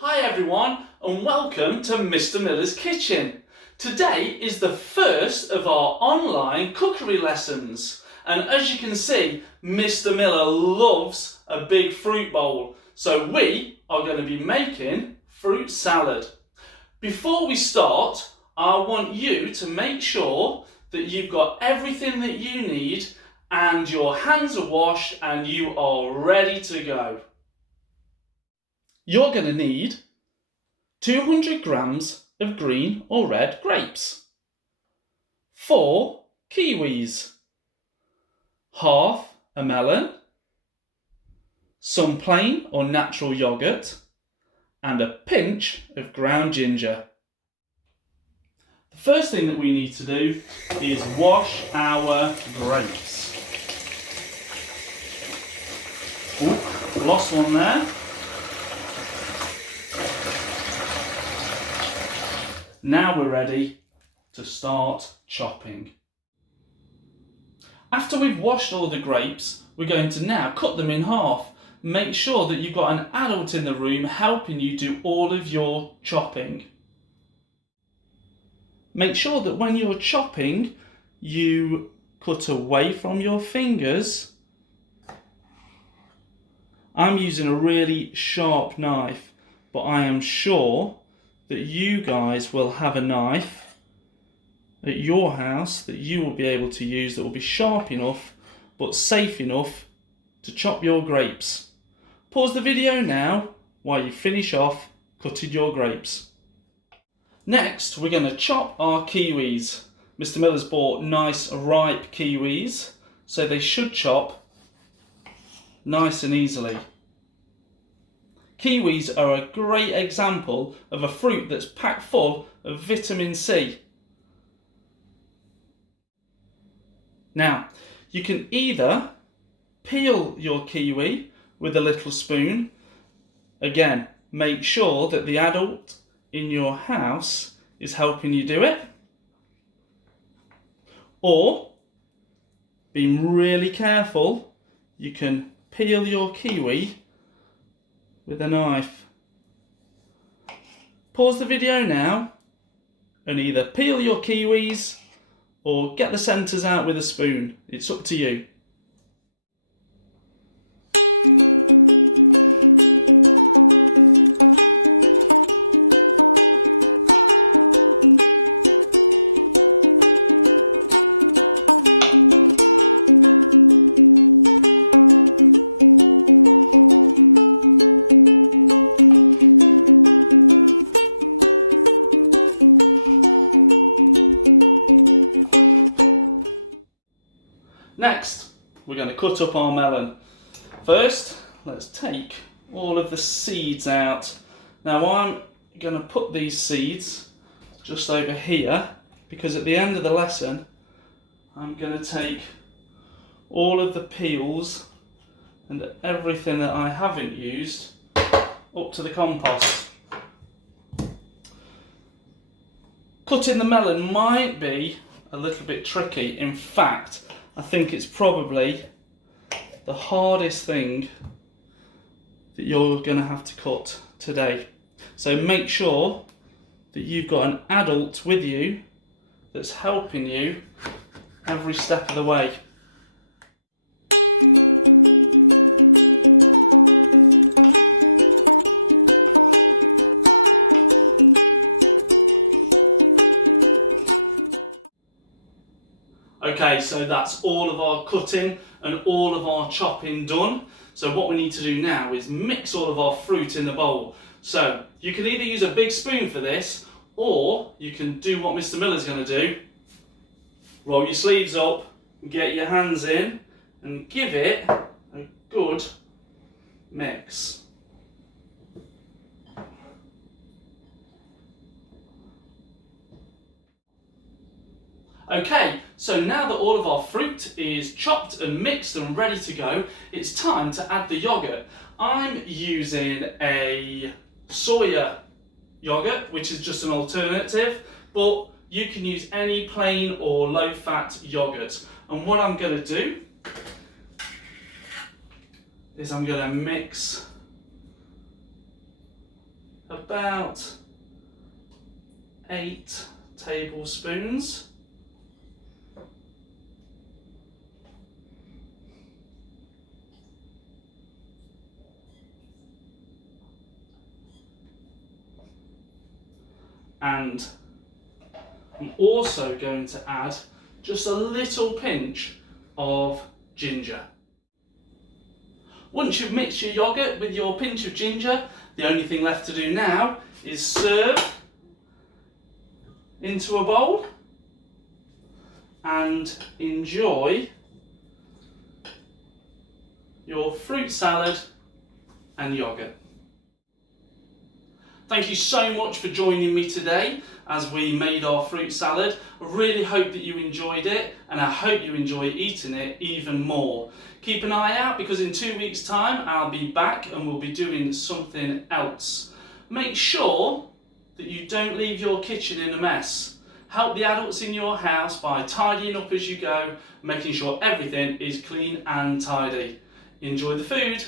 Hi everyone and welcome to Mr. Miller's Kitchen. Today is the first of our online cookery lessons, and as you can see, Mr. Miller loves a big fruit bowl, so we are going to be making fruit salad. Before we start, I want you to make sure that you've got everything that you need and your hands are washed and you are ready to go. You're going to need 200 grams of green or red grapes, 4 kiwis, half a melon, some plain or natural yoghurt, and a pinch of ground ginger. The first thing that we need to do is wash our grapes. Ooh, lost one there. Now we're ready to start chopping. After we've washed all the grapes, we're going to now cut them in half. Make sure that you've got an adult in the room helping you do all of your chopping. Make sure that when you're chopping, you cut away from your fingers. I'm using a really sharp knife, but I am sure that you guys will have a knife at your house that you will be able to use that will be sharp enough but safe enough to chop your grapes. Pause the video now while you finish off cutting your grapes. Next, we're going to chop our kiwis. Mr. Miller's bought nice ripe kiwis, so they should chop nice and easily. Kiwis are a great example of a fruit that's packed full of vitamin C. Now, you can either peel your kiwi with a little spoon. Again, make sure that the adult in your house is helping you do it. Or, being really careful, you can peel your kiwi with a knife. Pause the video now and either peel your kiwis or get the centres out with a spoon. It's up to you. Next, we're going to cut up our melon. First, let's take all of the seeds out. Now I'm going to put these seeds just over here because at the end of the lesson I'm going to take all of the peels and everything that I haven't used up to the compost. Cutting the melon might be a little bit tricky. In fact, I think it's probably the hardest thing that you're going to have to cut today. So make sure that you've got an adult with you that's helping you every step of the way. Okay, so that's all of our cutting and all of our chopping done. So what we need to do now is mix all of our fruit in the bowl. So you can either use a big spoon for this, or you can do what Mr. Miller's going to do. Roll your sleeves up, get your hands in and give it a good mix. Okay, so now that all of our fruit is chopped and mixed and ready to go, it's time to add the yoghurt. I'm using a soya yoghurt, which is just an alternative, but you can use any plain or low-fat yoghurt. And what I'm going to do is I'm going to mix about 8 tablespoons. And I'm also going to add just a little pinch of ginger. Once you've mixed your yoghurt with your pinch of ginger, the only thing left to do now is serve into a bowl and enjoy your fruit salad and yoghurt. Thank you so much for joining me today as we made our fruit salad. I really hope that you enjoyed it, and I hope you enjoy eating it even more. Keep an eye out, because in 2 weeks' time I'll be back and we'll be doing something else. Make sure that you don't leave your kitchen in a mess. Help the adults in your house by tidying up as you go, making sure everything is clean and tidy. Enjoy the food.